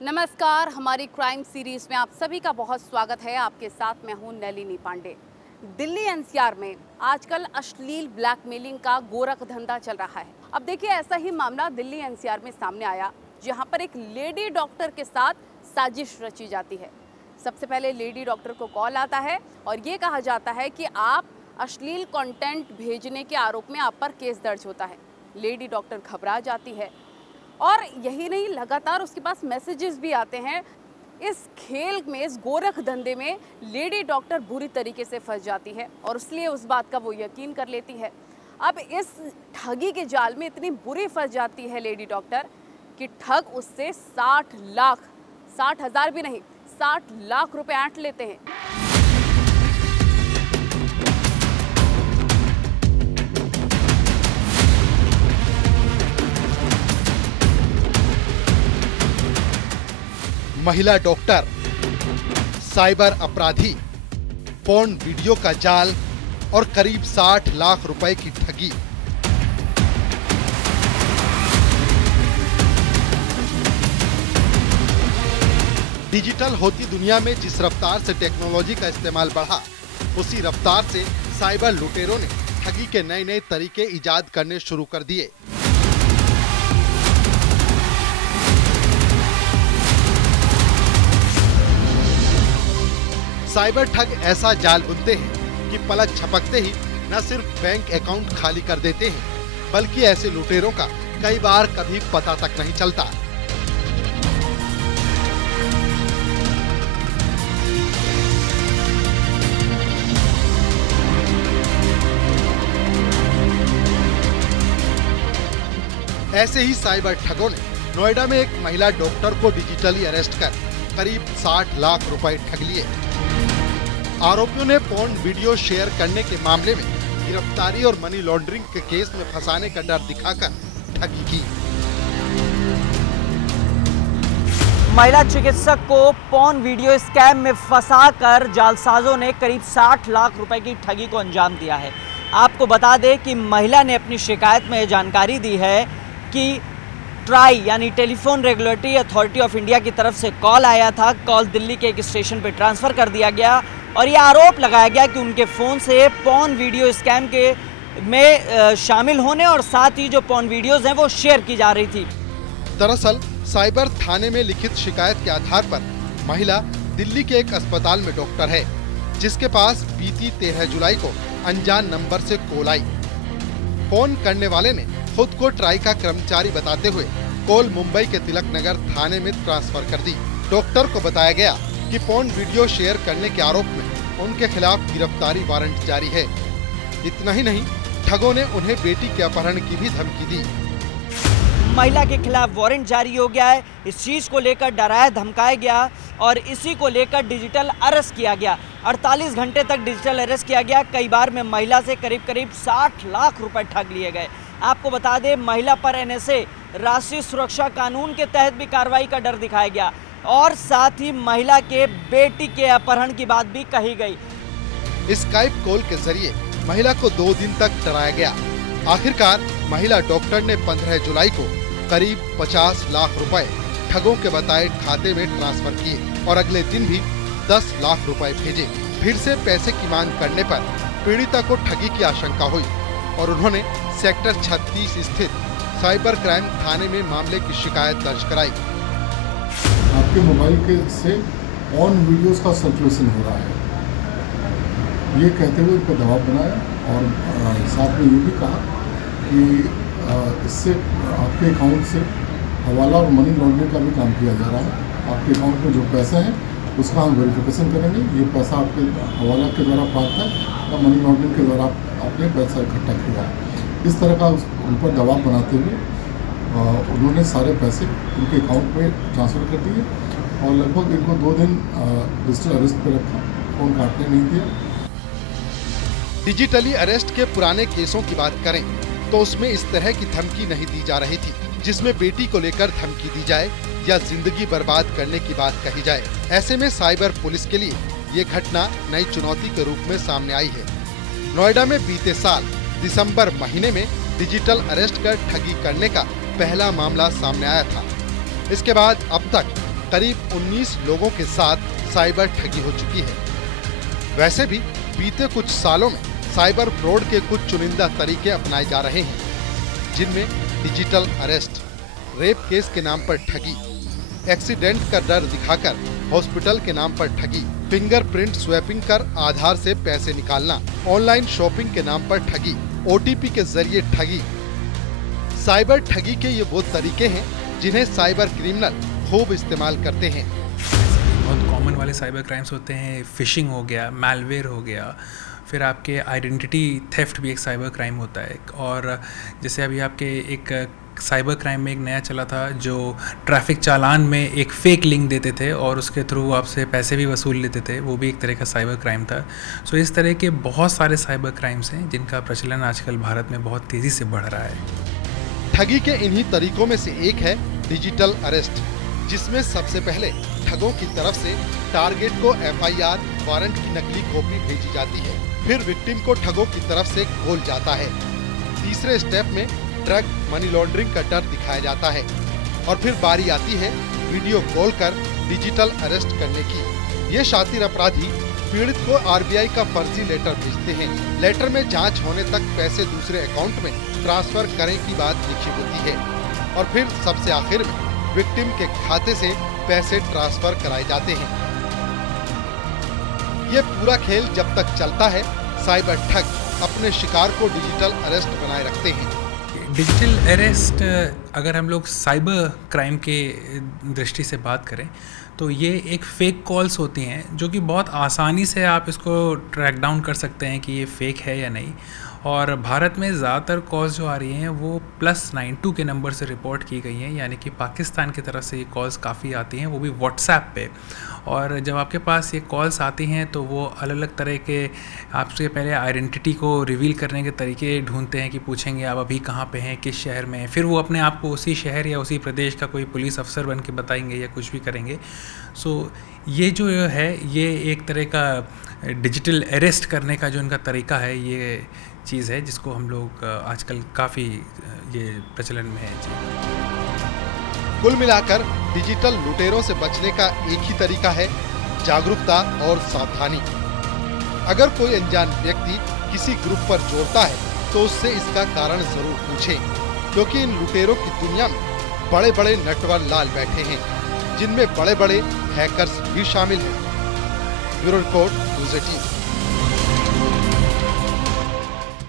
नमस्कार, हमारी crime series में आप सभी का बहुत स्वागत है। आपके साथ मैं हूं नलिनी पांडे। दिल्ली एनसीआर में आजकल अश्लील ब्लैकमेलिंग का गोरख धंधा चल रहा है। अब देखिए, ऐसा ही मामला दिल्ली एनसीआर में सामने आया, जहां पर एक लेडी डॉक्टर के साथ साजिश रची जाती है। सबसे पहले लेडी डॉक्टर को कॉल आता है और ये कहा जाता है कि आप अश्लील कंटेंट भेजने के आरोप में आप पर केस दर्ज होता है। लेडी डॉक्टर घबरा जाती है और यही नहीं, लगातार उसके पास मैसेजेस भी आते हैं। इस खेल में, इस गोरख धंधे में लेडी डॉक्टर बुरी तरीके से फंस जाती है और इसलिए उस बात का वो यकीन कर लेती है। अब इस ठगी के जाल में इतनी बुरी फंस जाती है लेडी डॉक्टर कि ठग उससे 60,000 भी नहीं, 60 लाख रुपए ऐंठ लेते हैं। महिला डॉक्टर, साइबर अपराधी, पोर्न वीडियो का जाल और करीब 60 लाख रुपए की ठगी। डिजिटल होती दुनिया में जिस रफ्तार से टेक्नोलॉजी का इस्तेमाल बढ़ा, उसी रफ्तार से साइबर लुटेरों ने ठगी के नए नए तरीके इजाद करने शुरू कर दिए। साइबर ठग ऐसा जाल बुनते हैं कि पलक झपकते ही न सिर्फ बैंक अकाउंट खाली कर देते हैं, बल्कि ऐसे लुटेरों का कई बार कभी पता तक नहीं चलता। ऐसे ही साइबर ठगों ने नोएडा में एक महिला डॉक्टर को डिजिटली अरेस्ट कर करीब 60 लाख रुपए ठग लिए। आरोपियों ने पोर्न वीडियो शेयर करने के मामले में गिरफ्तारी और मनी लॉन्ड्रिंग के केस में फंसाने का डर दिखाकर ठगी की। महिला चिकित्सक को पोर्न वीडियो स्कैम में फंसाकर जालसाजों ने करीब 60 लाख रुपए की ठगी को अंजाम दिया है। आपको बता दें कि महिला ने अपनी शिकायत में जानकारी दी है कि ट्राई यानी telephone regulatory authority of India की तरफ से कॉल आया था। कॉल दिल्ली के एक स्टेशन पर ट्रांसफर कर दिया गया और ये आरोप लगाया गया कि उनके फ़ोन से पोर्न वीडियो स्कैम के में शामिल होने और साथ ही जो पोर्न वीडियोस हैं वो शेयर की जा रही थी। दरअसल साइबर थाने में लिखित शिकायत के आधार पर महिला दिल्ली के एक अस्पताल में डॉक्टर है, जिसके पास बीती 13 जुलाई को अनजान नंबर से कॉल आई। फोन करने वाले ने खुद को ट्राई का कर्मचारी बताते हुए कॉल मुंबई के तिलक नगर थाने में ट्रांसफर कर दी। डॉक्टर को बताया गया कि पोर्न वीडियो शेयर करने के आरोप में उनके खिलाफ गिरफ्तारी वारंट जारी है। इतना ही नहीं, ठगों ने उन्हें बेटी के अपहरण की भी धमकी दी। महिला के खिलाफ वारंट जारी हो गया है। इस चीज को लेकर डराया धमकाया गया और इसी को लेकर डिजिटल अरेस्ट किया गया। 48 घंटे तक डिजिटल अरेस्ट किया गया। कई बार में महिला से करीब 60 लाख रुपए ठग लिए गए। आपको बता दें, महिला पर एनएसए राष्ट्रीय सुरक्षा कानून के तहत भी कार्रवाई का डर दिखाया गया और साथ ही महिला के बेटी के अपहरण की बात भी कही गई। स्काइप कॉल के जरिए महिला को 2 दिन तक डराया गया। आखिरकार महिला डॉक्टर ने 15 जुलाई को करीब 50 लाख रुपए ठगों के बताए खाते में ट्रांसफर किए और अगले दिन भी 10 लाख रुपए भेजे। फिर से पैसे की मांग करने पर पीड़िता को ठगी की आशंका हुई और उन्होंने सेक्टर 36 स्थित साइबर क्राइम थाने में मामले की शिकायत दर्ज कराई। आपके मोबाइल के से ऑन वीडियोस का सर्कुलेशन हो रहा है, ये कहते हुए उनको दबाव बनाया और साथ में ये भी कहा कि इससे आपके अकाउंट से हवाला और मनी लॉन्ड्रिंग का भी काम किया जा रहा है। आपके अकाउंट में जो पैसा है उसका हम वेरिफिकेशन करेंगे। ये पैसा आपके हवाला के द्वारा प्राप्त है या मनी लॉन्ड्रिंग के द्वारा आपने पैसा इकट्ठा किया है। इस तरह का उन पर दबाव बनाते हुए उन्होंने सारे पैसे उनके अकाउंट में ट्रांसफ़र कर दिए और लगभग इनको 2 दिन डिजिटल अरेस्ट पर रखा, फ़ोन काटने नहीं दिया। डिजिटली अरेस्ट के पुराने केसों की बात करें तो उसमें इस तरह की धमकी नहीं दी जा रही थी, जिसमें बेटी को लेकर धमकी दी जाए या जिंदगी बर्बाद करने की बात कही जाए। ऐसे में साइबर पुलिस के लिए ये घटना नई चुनौती के रूप में सामने आई है। नोएडा में बीते साल दिसंबर महीने में डिजिटल अरेस्ट कर ठगी करने का पहला मामला सामने आया था। इसके बाद अब तक करीब 19 लोगों के साथ साइबर ठगी हो चुकी है। वैसे भी बीते कुछ सालों में साइबर फ्रॉड के कुछ चुनिंदा तरीके अपनाए जा रहे हैं, जिनमें डिजिटल अरेस्ट, रेप केस के नाम पर ठगी, एक्सीडेंट का डर दिखाकर हॉस्पिटल के नाम पर ठगी, फिंगरप्रिंट स्वैपिंग कर आधार से पैसे निकालना, ऑनलाइन शॉपिंग के नाम पर ठगी, OTP के जरिए ठगी। साइबर ठगी के ये वो तरीके हैं जिन्हें साइबर क्रिमिनल खूब इस्तेमाल करते हैं। बहुत कॉमन वाले साइबर क्राइम्स होते हैं, फिशिंग हो गया, मैलवेयर हो गया, फिर आपके आइडेंटिटी थेफ्ट भी एक साइबर क्राइम होता है। और जैसे अभी आपके एक साइबर क्राइम में एक नया चला था जो ट्रैफिक चालान में एक फ़ेक लिंक देते थे और उसके थ्रू आपसे पैसे भी वसूल लेते थे, वो भी एक तरह का साइबर क्राइम था। सो इस तरह के बहुत सारे साइबर क्राइम्स हैं जिनका प्रचलन आजकल भारत में बहुत तेज़ी से बढ़ रहा है। ठगी के इन्हीं तरीकों में से एक है डिजिटल अरेस्ट, जिसमें सबसे पहले ठगों की तरफ से टारगेट को FIR वारंट की नकली कॉपी भेजी जाती है, फिर विक्टिम को ठगों की तरफ से कॉल जाता है। तीसरे स्टेप में ड्रग मनी लॉन्ड्रिंग का डर दिखाया जाता है और फिर बारी आती है वीडियो कॉल कर डिजिटल अरेस्ट करने की। ये शातिर अपराधी पीड़ित को RBI का फर्जी लेटर भेजते हैं। लेटर में जांच होने तक पैसे दूसरे अकाउंट में ट्रांसफर करें की बात लिखी होती है और फिर सबसे आखिर में विक्टिम के खाते से पैसे ट्रांसफर कराए जाते हैं। ये पूरा खेल जब तक चलता है, साइबर ठग अपने शिकार को डिजिटल अरेस्ट बनाए रखते हैं। डिजिटल अरेस्ट अगर हम लोग साइबर क्राइम के दृष्टि से बात करें तो ये एक फ़ेक कॉल्स होती हैं जो कि बहुत आसानी से आप इसको ट्रैक डाउन कर सकते हैं कि ये फ़ेक है या नहीं। और भारत में ज़्यादातर कॉल्स जो आ रही हैं वो +92 के नंबर से रिपोर्ट की गई हैं, यानी कि पाकिस्तान की तरफ से ये कॉल्स काफ़ी आती हैं, वो भी व्हाट्सएप पे। और जब आपके पास ये कॉल्स आती हैं तो वो अलग अलग तरह के आपसे पहले आइडेंटिटी को रिवील करने के तरीके ढूंढते हैं कि पूछेंगे आप अभी कहाँ पे हैं, किस शहर में हैं, फिर वो अपने आप को उसी शहर या उसी प्रदेश का कोई पुलिस अफसर बन के बताएंगे या कुछ भी करेंगे। सो ये जो है ये एक तरह का डिजिटल अरेस्ट करने का जो इनका तरीका है, ये चीज़ है जिसको हम लोग आजकल काफ़ी ये प्रचलन में है जी। कुल मिलाकर डिजिटल लुटेरों से बचने का एक ही तरीका है, जागरूकता और सावधानी। अगर कोई अनजान व्यक्ति किसी ग्रुप पर जोड़ता है तो उससे इसका कारण जरूर पूछें, क्योंकि इन लुटेरों की दुनिया में बड़े बड़े नटवर लाल बैठे हैं, जिनमें बड़े बड़े हैकर्स भी शामिल हैं। Bureau report, news 18।